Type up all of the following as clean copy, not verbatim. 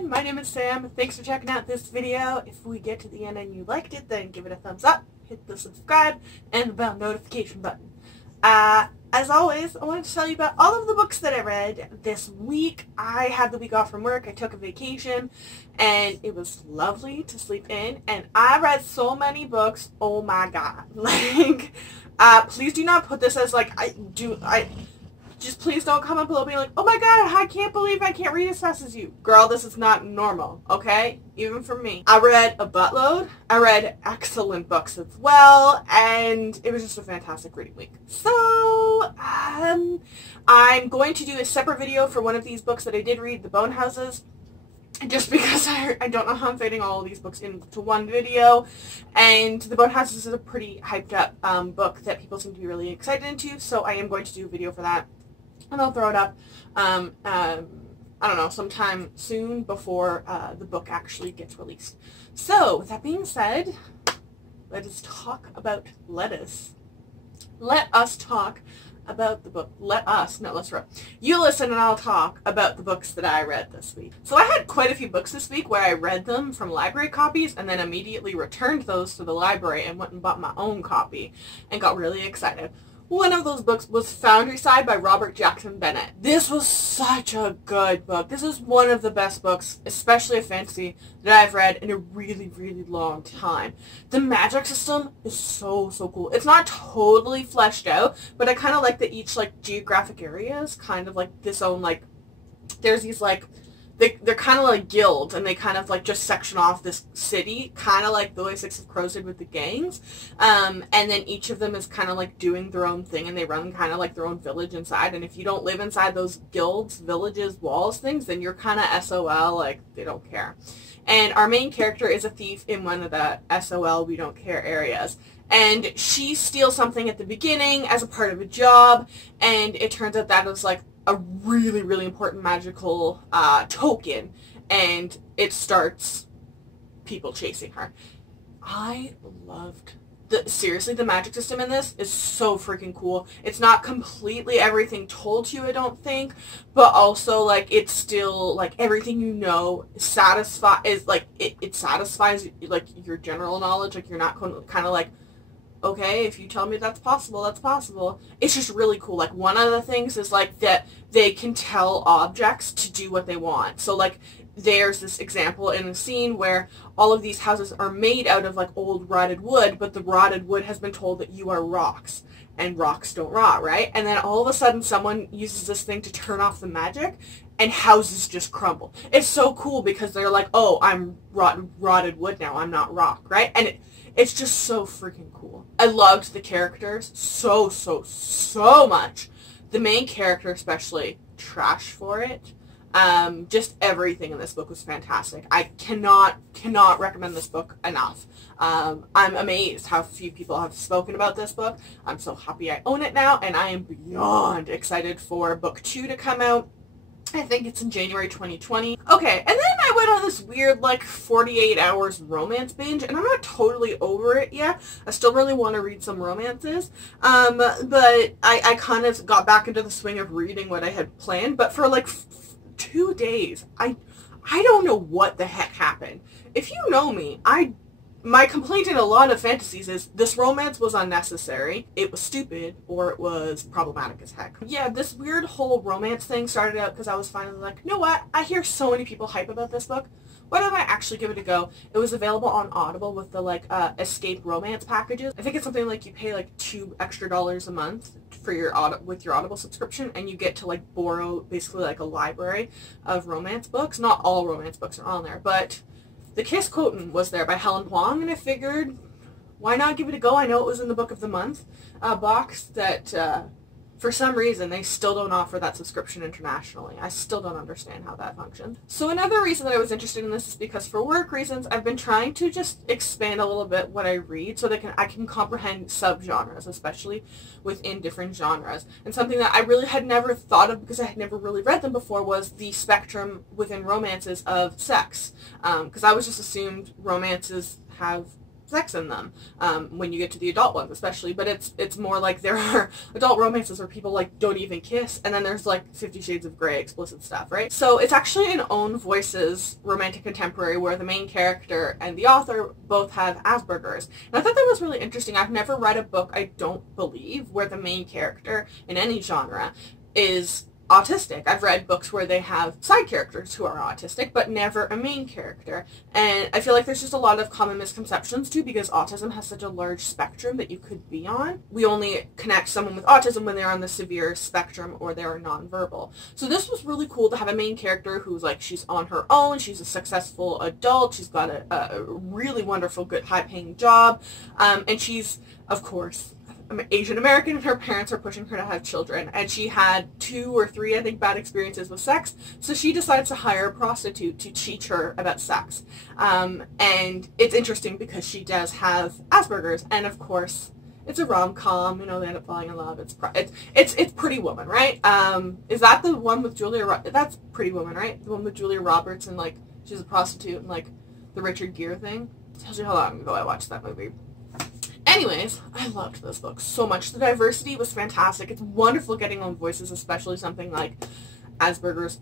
everyone, my name is Sam. Thanks for checking out this video. If we get to the end and you liked it, then give it a thumbs up, hit the subscribe, and the bell notification button. As always, I wanted to tell you about all of the books that I read this week. I had the week off from work, I took a vacation, and it was lovely to sleep in, and I read so many books, oh my god. Like, please do not put this as like, just please don't comment below being like, oh my god, I can't believe I can't read as fast as you. Girl, this is not normal, okay? Even for me. I read a buttload. I read excellent books as well, and it was just a fantastic reading week. So, I'm going to do a separate video for one of these books that I did read, The Bone Houses, just because I don't know how I'm fitting all of these books into one video, and The Bone Houses is a pretty hyped up book that people seem to be really excited into, so I am going to do a video for that. And I'll throw it up, I don't know, sometime soon before the book actually gets released. So, with that being said, let us talk about lettuce. Let us talk about the book. You listen and I'll talk about the books that I read this week. So I had quite a few books this week where I read them from library copies and then immediately returned those to the library and went and bought my own copy and got really excited. One of those books was Foundryside by Robert Jackson Bennett. This was such a good book. This is one of the best books, especially a fantasy, that I've read in a really, really long time. The magic system is so cool. It's not totally fleshed out, but I kind of like that each, like, geographic area is kind of like this own, like, there's these, like, they're kind of like guilds, and they kind of like just section off this city, kind of like the way Six of Crows did with the gangs, and then each of them is kind of like doing their own thing, and they run kind of like their own village inside, and if you don't live inside those guilds, villages, walls, things, then you're kind of SOL, like, they don't care. And our main character is a thief in one of the SOL we don't care areas. And she steals something at the beginning as a part of a job, and it turns out that is like a really, really important magical token, and it starts people chasing her. I loved seriously, the magic system in this is so freaking cool. It's not completely everything told to you, I don't think, but also, like, it's still, like, everything you know it satisfies, like, your general knowledge. Like, you're not kind of like, okay, if you tell me that's possible, that's possible. It's just really cool. Like, one of the things is, like, that they can tell objects to do what they want. So, like, there's this example in a scene where all of these houses are made out of, like, old rotted wood, but the rotted wood has been told that you are rocks, and rocks don't rot, right? And then all of a sudden someone uses this thing to turn off the magic, and houses just crumble. It's so cool because they're like, oh, I'm rotted wood now, I'm not rock, right? And it's just so freaking cool. I loved the characters so much. The main character especially, trash for it. Just everything in this book was fantastic. I cannot recommend this book enough. I'm amazed how few people have spoken about this book. I'm so happy I own it now, and I am beyond excited for book 2 to come out. I think it's in January 2020. Okay, and then I went on this weird, like, 48 hours romance binge, and I'm not totally over it yet. I still really want to read some romances, but I kind of got back into the swing of reading what I had planned, but for, like, 2 days, I don't know what the heck happened. If you know me, my complaint in a lot of fantasies is this romance was unnecessary, it was stupid, or it was problematic as heck. Yeah, this weird whole romance thing started out because I was finally like, you know what, I hear so many people hype about this book, why don't I actually give it a go? It was available on Audible with the, like, escape romance packages. I think it's something like you pay like $2 extra a month for your with your Audible subscription, and you get to, like, borrow basically like a library of romance books. Not all romance books are on there, but the Kiss Quotin was there by Helen Huang, and I figured, why not give it a go? I know it was in the Book of the Month box that, for some reason, they still don't offer that subscription internationally. I still don't understand how that functions. So another reason that I was interested in this is because for work reasons, I've been trying to just expand a little bit what I read so that I can comprehend subgenres, especially within different genres. And something that I really had never thought of because I had never really read them before was the spectrum within romances of sex. Because I was just assumed romances have sex in them when you get to the adult ones especially, but it's more like there are adult romances where people like don't even kiss, and then there's like 50 Shades of Grey explicit stuff, right? So it's actually an own voices romantic contemporary where the main character and the author both have Asperger's. And I thought that was really interesting. I've never read a book, I don't believe, where the main character in any genre is autistic. I've read books where they have side characters who are autistic, but never a main character. And I feel like there's just a lot of common misconceptions too, because autism has such a large spectrum that you could be on. We only connect someone with autism when they're on the severe spectrum or they're nonverbal. So this was really cool to have a main character who's like, she's on her own, she's a successful adult, she's got a really wonderful, good, high-paying job, and she's, of course, Asian American, and her parents are pushing her to have children, and she had 2 or 3, I think, bad experiences with sex, so she decides to hire a prostitute to teach her about sex. And it's interesting because she does have Asperger's, and of course it's a rom-com, you know, they end up falling in love. It's Pretty Woman, right? Is that the one with Julia? That's Pretty Woman, right? The one with Julia Roberts and like she's a prostitute and like the Richard Gere thing. It tells you how long ago I watched that movie. Anyways, I loved this book so much. The diversity was fantastic. It's wonderful getting on voices, especially something like Asperger's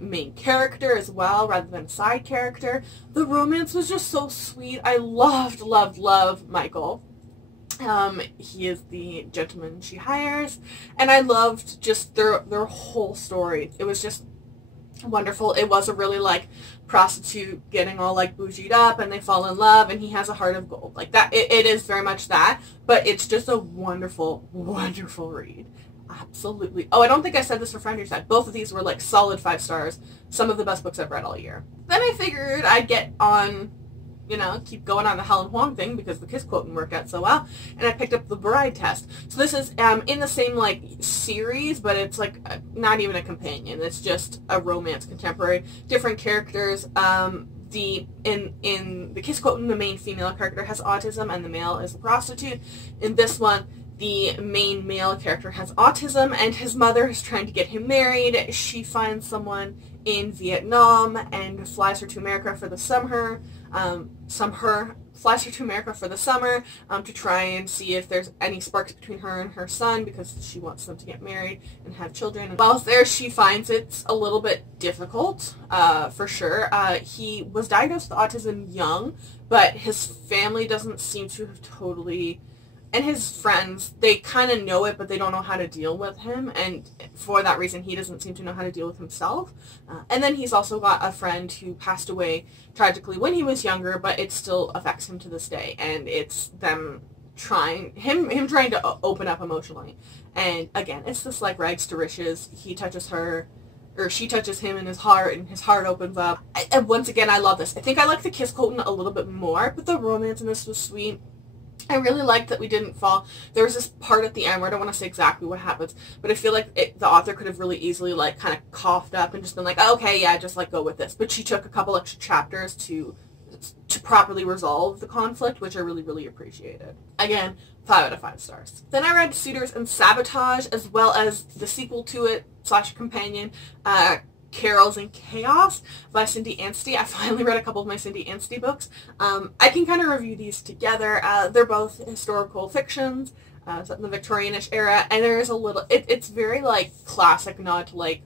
main character as well, rather than side character. The romance was just so sweet. I loved Michael. He is the gentleman she hires, and I loved just their whole story. It was just wonderful. It was a really like prostitute getting all like bougied up and they fall in love and he has a heart of gold like that. It is very much that, but it's just a wonderful read. Absolutely. Oh, I don't think I said this for Friend Your Side. Both of these were like solid 5 stars. Some of the best books I've read all year. Then I figured I'd get on, you know, keep going on the Helen Huang thing because the Kiss Quotin worked out so well, and I picked up the Bride Test. So this is in the same like series, but it's like not even a companion. It's just a romance contemporary, different characters. In the Kiss Quotin, the main female character has autism and the male is a prostitute. In this one, the main male character has autism and his mother is trying to get him married. She finds someone in Vietnam and flies her to America for the summer. Flies her to America for the summer to try and see if there's any sparks between her and her son because she wants them to get married and have children. And while there, she finds it's a little bit difficult, for sure. He was diagnosed with autism young, but his family doesn't seem to have totally... And his friends, they kind of know it, but they don't know how to deal with him. And for that reason, he doesn't seem to know how to deal with himself. And then he's also got a friend who passed away tragically when he was younger, but it still affects him to this day. And it's him trying to open up emotionally. And again, it's this like rags to riches. He touches her, or she touches him in his heart, and his heart opens up. And once again, I love this. I think I like the Kiss Quotin a little bit more, but the romance in this was sweet. I really liked that we didn't fall. There was this part at the end where I don't want to say exactly what happens, but I feel like the author could have really easily like kind of coughed up and just been like, oh, okay, yeah, just like go with this. But she took a couple extra chapters to properly resolve the conflict, which I really appreciated. Again, 5 out of 5 stars. Then I read Suitors and Sabotage, as well as the sequel to it / companion, Carols and Chaos by Cindy Anstey. I finally read a couple of my Cindy Anstey books. I can kind of review these together. They're both historical fictions set in the Victorianish era, and there's a little, it's very like classic nod to like,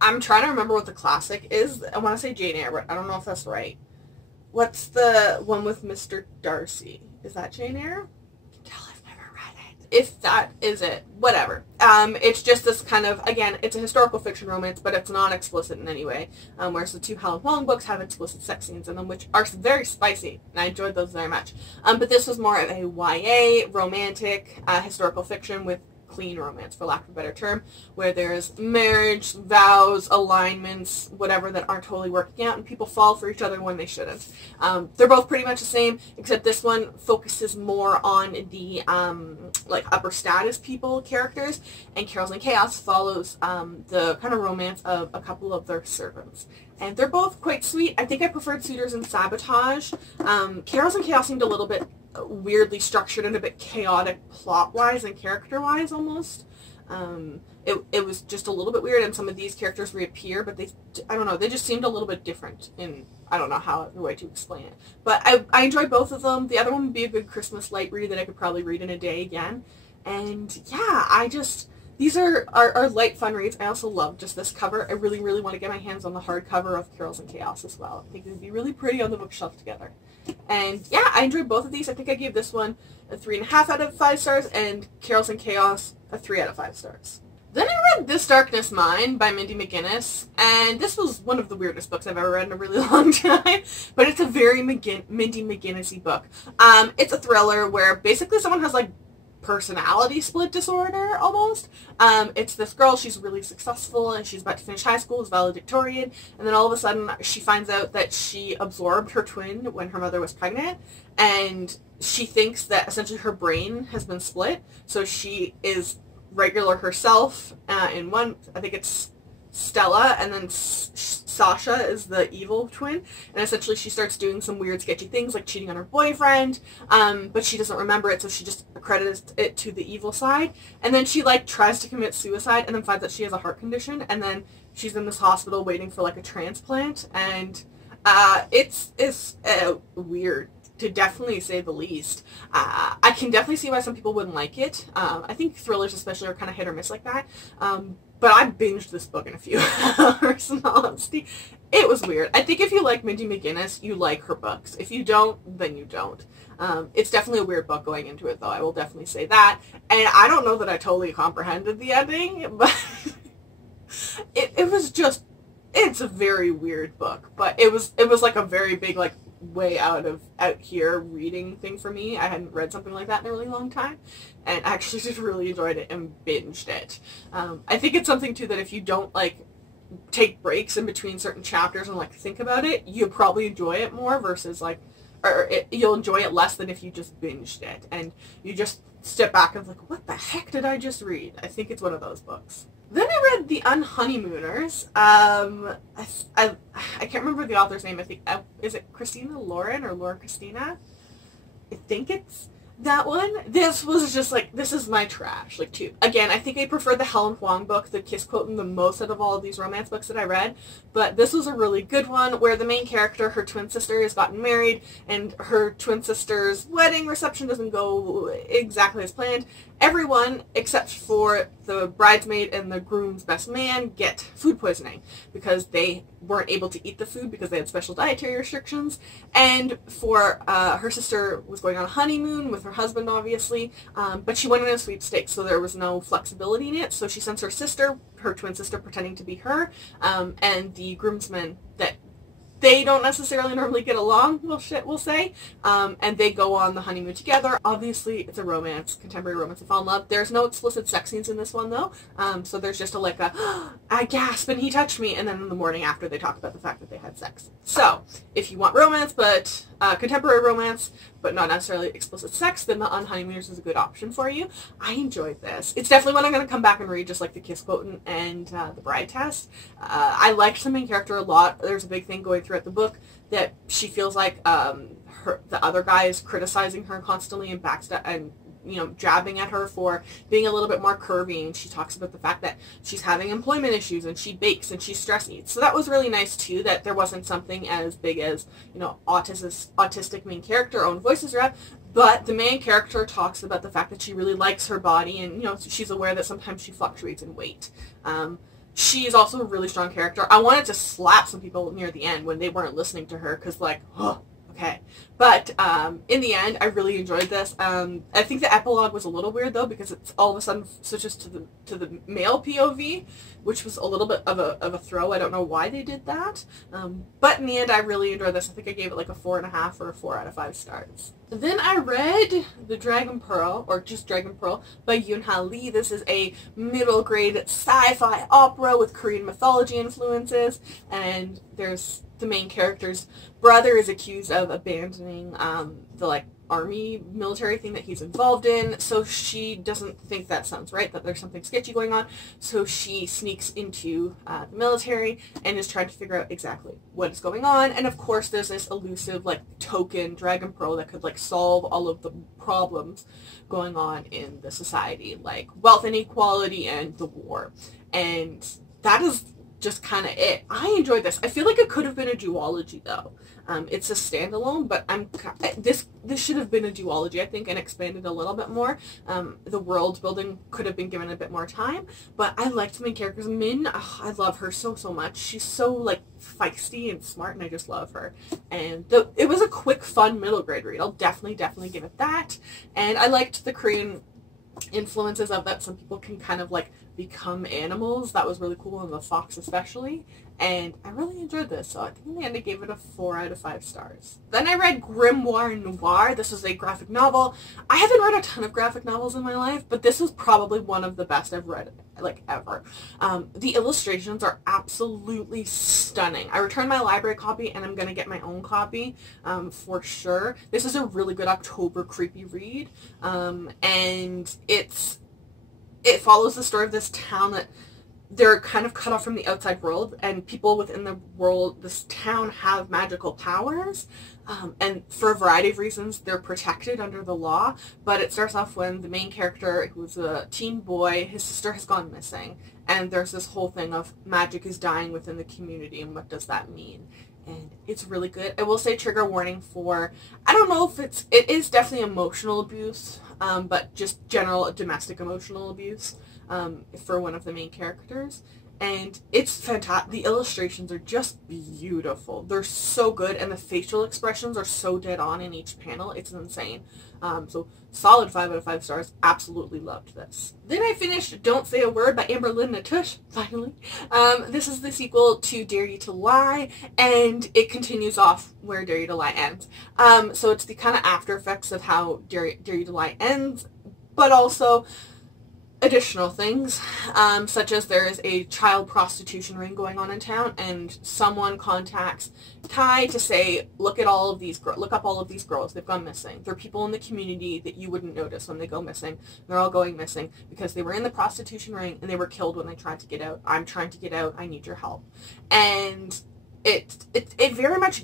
I'm trying to remember what the classic is. I want to say Jane Eyre, but I don't know if that's right. What's the one with Mr. Darcy? Is that Jane Eyre? If that is it, whatever. It's just this kind of, again, it's a historical fiction romance, but it's not explicit in any way. Whereas the 2 Helen Huang books have explicit sex scenes in them, which are very spicy, and I enjoyed those very much. But this was more of a YA, romantic, historical fiction with clean romance, for lack of a better term, where there's marriage, vows, alignments, whatever, that aren't totally working out, and people fall for each other when they shouldn't. They're both pretty much the same, except this one focuses more on the like upper status people characters, and Carols and Chaos follows the kind of romance of a couple of their servants. And they're both quite sweet. I think I preferred Suitors and Sabotage. Carols and Chaos seemed a little bit weirdly structured and a bit chaotic plot-wise and character-wise almost. It was just a little bit weird, and some of these characters reappear, but I don't know, they just seemed a little bit different in, I don't know how the way to explain it. But I enjoyed both of them. The other one would be a good Christmas light read that I could probably read in a day again. And yeah, these are light fun reads. I also love just this cover. I really, really want to get my hands on the hardcover of Carols and Chaos as well. I think it would be really pretty on the bookshelf together. And yeah, I enjoyed both of these. I think I gave this one a 3.5 out of 5 stars, and Carols and Chaos a 3 out of 5 stars. Then I read This Darkness Mine by Mindy McGinnis, and this was one of the weirdest books I've ever read in a really long time, but it's a very Mindy McGinnis-y book. It's a thriller where basically someone has like personality split disorder almost. It's this girl, she's really successful and she's about to finish high school as valedictorian, and then all of a sudden she finds out that she absorbed her twin when her mother was pregnant, and she thinks that essentially her brain has been split, so she is regular herself in one, I think it's Stella, and then Sasha is the evil twin, and essentially she starts doing some weird sketchy things like cheating on her boyfriend, but she doesn't remember it, so she just accredits it to the evil side, and then she like tries to commit suicide and then finds that she has a heart condition, and then she's in this hospital waiting for like a transplant, and it's weird, to definitely say the least. I can definitely see why some people wouldn't like it. I think thrillers especially are kind of hit or miss like that. But I binged this book in a few hours, in all honesty. It was weird. I think if you like Mindy McGinnis, you like her books. If you don't, then you don't. It's definitely a weird book going into it, though. I will definitely say that. And I don't know that I totally comprehended the ending, but it was just, it's a very weird book. But it was like a very big, like, way out here reading thing for me. I hadn't read something like that in a really long time, and actually just really enjoyed it and binged it. I think it's something too that if you don't like take breaks in between certain chapters and like think about it, you'll probably enjoy it more versus like, you'll enjoy it less than if you just binged it and you just step back and like, what the heck did I just read? I think it's one of those books. Then I read The Unhoneymooners. I can't remember the author's name. I think, is it Christina Lauren or Laura Christina? I think it's that one. This was just like, this is my trash, like, too. Again, I think I prefer the Helen Huang book, the Kiss Quotin, the most out of all of these romance books that I read. But this was a really good one where the main character, her twin sister, has gotten married, and her twin sister's wedding reception doesn't go exactly as planned. Everyone, except for the bridesmaid and the groom's best man, get food poisoning because they weren't able to eat the food because they had special dietary restrictions. And for her sister was going on a honeymoon with her husband, obviously, but she went in a sweepstakes, so there was no flexibility in it. So she sends her sister, her twin sister, pretending to be her, and the groomsmen that they don't necessarily normally get along, we'll say, and they go on the honeymoon together. Obviously, it's a romance, contemporary romance, they fall in love. There's no explicit sex scenes in this one, though, so there's just I gasp and he touched me, and then in the morning after they talk about the fact that they had sex. So, if you want romance, but contemporary romance, but not necessarily explicit sex, then The Unhoneymooners is a good option for you. I enjoyed this. It's definitely one I'm going to come back and read, just like the Kiss Quotin and the Bride Test. I liked the main character a lot. There's a big thing going throughout the book that she feels like the other guy is criticizing her constantly and jabbing at her for being a little bit more curvy, and she talks about the fact that she's having employment issues and she bakes and she stress eats. So that was really nice too, that there wasn't something as big as, autistic main character own voices rep, but the main character talks about the fact that she really likes her body, and she's aware that sometimes she fluctuates in weight. She is also a really strong character. I wanted to slap some people near the end when they weren't listening to her, because like, oh, okay. But in the end, I really enjoyed this. I think the epilogue was a little weird, though, because it's all of a sudden switches to the male POV, which was a little bit of a throw. I don't know why they did that. But in the end, I really enjoyed this. I think I gave it like a 4.5 or a 4 out of 5 stars. Then I read The Dragon Pearl, or just Dragon Pearl, by Yoon-ha Lee. This is a middle-grade sci-fi opera with Korean mythology influences, and there's the main character's brother is accused of abandoning the army military thing that he's involved in, so she doesn't think that sounds right, that there's something sketchy going on, so she sneaks into the military and is trying to figure out exactly what is going on. And of course there's this elusive like token dragon pearl that could like solve all of the problems going on in the society, like wealth inequality and the war. And that is just kind of it. I enjoyed this. I feel like it could have been a duology though. It's a standalone, but this should have been a duology, I think, and expanded a little bit more. The world building could have been given a bit more time, but I liked the main characters. Min, I love her so much. She's so like feisty and smart, and I just love her. And it was a quick, fun middle grade read. I'll definitely give it that. And I liked the Korean influences of that. Some people can kind of like become animals. That was really cool, and the fox especially. And I really enjoyed this, so I think in the end I gave it a 4 out of 5 stars. Then I read Grimoire Noir. This was a graphic novel. I haven't read a ton of graphic novels in my life, but this was probably one of the best I've read, like, ever. The illustrations are absolutely stunning. I returned my library copy, and I'm going to get my own copy for sure. This is a really good October creepy read, and it follows the story of this town that they're kind of cut off from the outside world, and people within the world, this town, have magical powers, and for a variety of reasons they're protected under the law. But it starts off when the main character, who's a teen boy, his sister has gone missing, and there's this whole thing of magic is dying within the community, and what does that mean? And it's really good. I will say trigger warning for, I don't know if it is definitely emotional abuse, but just general domestic emotional abuse for one of the main characters. And it's fantastic. The illustrations are just beautiful. They're so good, and the facial expressions are so dead on in each panel. It's insane. So solid 5 out of 5 stars. Absolutely loved this. Then I finished Don't Say a Word by Amber Lynn Natush, finally. This is the sequel to Dare You to Lie, and it continues off where Dare You to Lie ends. So it's the kind of after effects of how Dare You to Lie ends, but also additional things, such as there is a child prostitution ring going on in town, and someone contacts Kai to say, look up all of these girls, they've gone missing. They're people in the community that you wouldn't notice when they go missing. They're all going missing because they were in the prostitution ring and they were killed when they tried to get out. I'm trying to get out, I need your help. And it very much,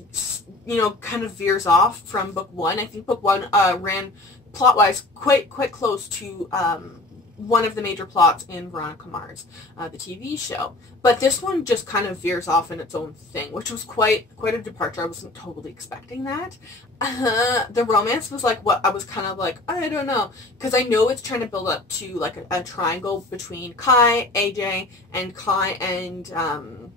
you know, kind of veers off from book 1. I think book 1 ran plot-wise quite close to one of the major plots in Veronica Mars, the TV show. But this one just kind of veers off in its own thing, which was quite a departure. I wasn't totally expecting that. The romance was like what I was kind of like, I don't know, because I know it's trying to build up to like a triangle between Kai, AJ, and Kai and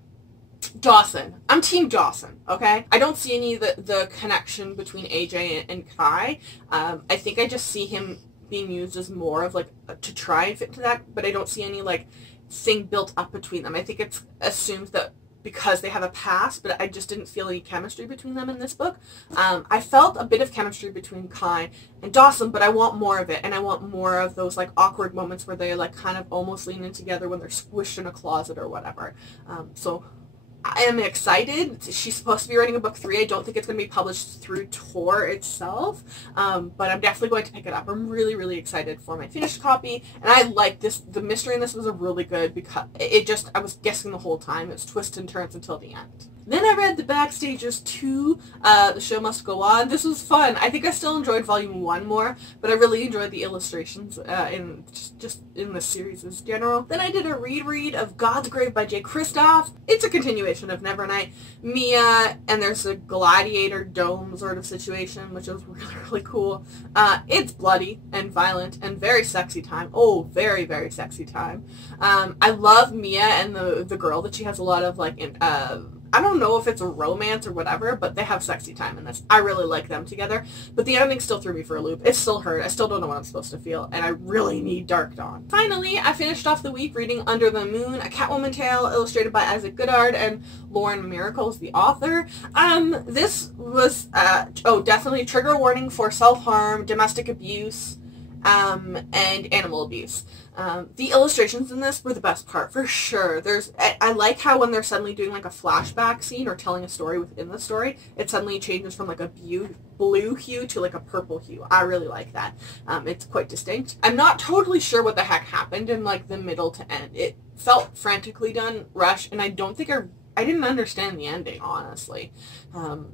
Dawson. I'm Team Dawson, okay? I don't see any of the connection between AJ and Kai. I think I just see him being used as more of like to try and fit into that, but I don't see any like thing built up between them. I think it's assumed that because they have a past, but I just didn't feel any chemistry between them in this book. I felt a bit of chemistry between Kai and Dawson, but I want more of it, and I want more of those like awkward moments where they like kind of almost lean in together when they're squished in a closet or whatever. So I am excited. She's supposed to be writing a book 3. I don't think it's going to be published through Tor itself, but I'm definitely going to pick it up. I'm really excited for my finished copy, and I like this. The mystery in this was a really good, because I was guessing the whole time. It was twists and turns until the end. Then I read the Backstages 2, The Show Must Go On. This was fun. I think I still enjoyed Volume 1 more, but I really enjoyed the illustrations just in the series as general. Then I did a reread of God's Grave by Jay Kristoff. It's a continuation of Nevernight. Mia, and there's a gladiator dome sort of situation, which was really cool. It's bloody and violent and very sexy time. Oh, very sexy time. I love Mia and the girl that she has a lot of like I don't know if it's a romance or whatever, but they have sexy time in this. I really like them together, but the ending still threw me for a loop. It still hurt. I still don't know what I'm supposed to feel, and I really need Dark Dawn. Finally, I finished off the week reading Under the Moon, a Catwoman tale illustrated by Isaac Goodard, and Lauren Miracle is the author. This was, definitely trigger warning for self-harm, domestic abuse, and animal abuse. The illustrations in this were the best part, for sure. I like how when they're suddenly doing like a flashback scene or telling a story within the story, it suddenly changes from like a blue hue to like a purple hue. I really like that. It's quite distinct. I'm not totally sure what the heck happened in like the middle to end. It felt frantically done, rushed, and I don't think I didn't understand the ending, honestly.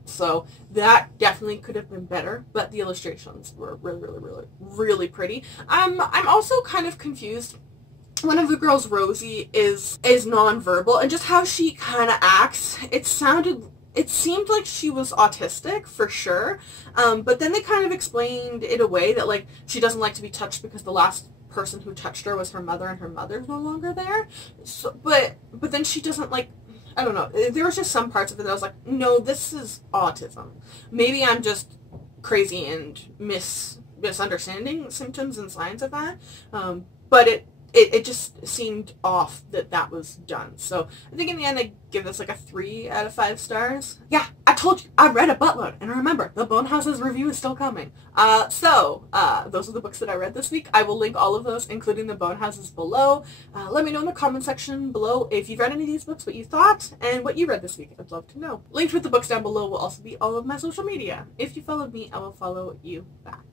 So that definitely could have been better, but the illustrations were really pretty. I'm also kind of confused. One of the girls, Rosie, is nonverbal, and just how she kind of acts, it seemed like she was autistic, for sure. But then they kind of explained it away that, like, she doesn't like to be touched because the last person who touched her was her mother, and her mother's no longer there. So, but then she doesn't, like, I don't know. There was just some parts of it that I was like, no, this is autism. Maybe I'm just crazy and misunderstanding symptoms and signs of that. But it just seemed off that was done. So I think in the end I give this like a 3 out of 5 stars. Yeah, I told you, I read a buttload. And remember, the Bonehouse's review is still coming. Those are the books that I read this week. I will link all of those, including the Bonehouses, below. Let me know in the comment section below if you've read any of these books, what you thought, and what you read this week. I'd love to know. Linked with the books down below will also be all of my social media. If you followed me, I will follow you back.